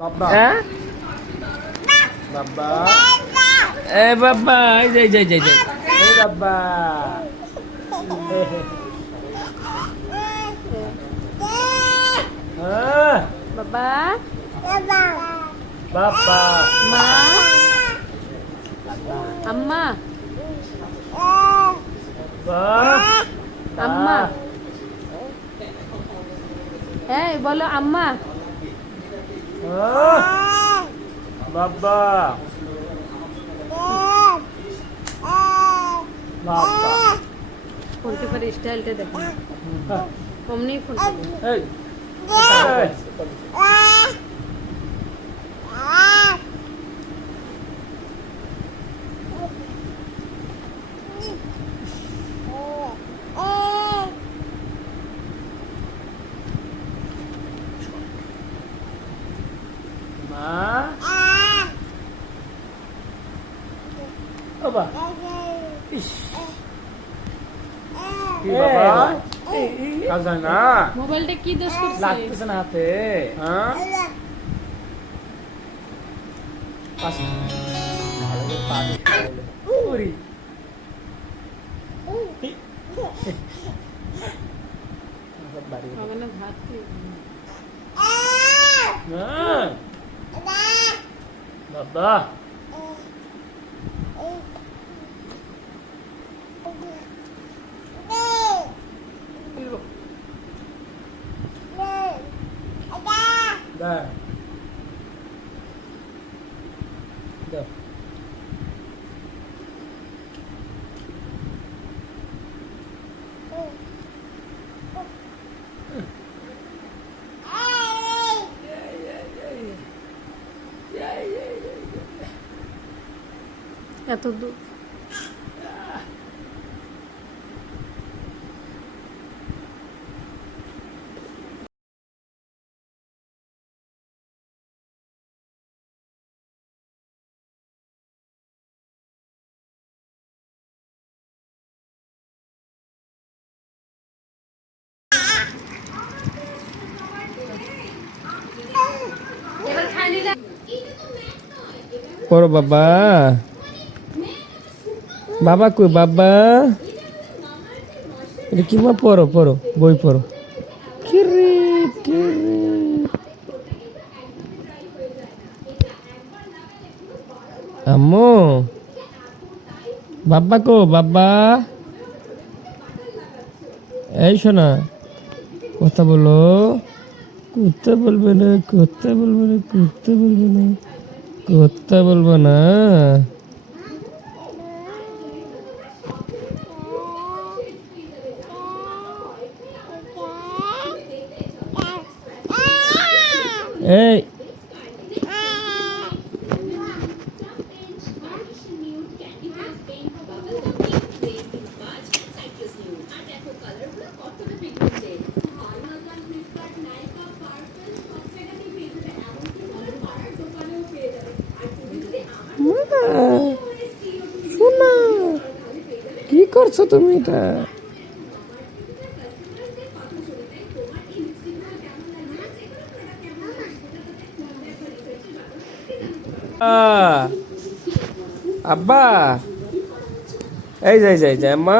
হ্যাঁ বাবা এ বাবা যাই যাই যাই যাই এই বাবা বাবা বাবা মা আম্মা আম্মা হ্যাঁ বলো আম্মা বাবা বাবা ফোন পেপার স্টাইলটা দেখো অমনি ফোন এই মা বাবা ইস কি বাবা কাজ হয় না মোবাইলটা কি দোষ করছে লাগতেছে না হাতে হ্যাঁ উরি হবে না ভাত বাবা Da. Da. এত দূর পড়ো বাবা বাবা কই বাবা এটা কি মা পড়ো পড়ো বই পড়ো কিরে কিরে আম্মু বাবা কো বাবা এই শোনা কথা বলো কুত্তা বলবে না কুত্তা বলবে না কুত্তা বলবে না কুত্তা বলবো না এই শোনা কি করছো তুমি এটা আব্বা এই যাই যাই যাই মা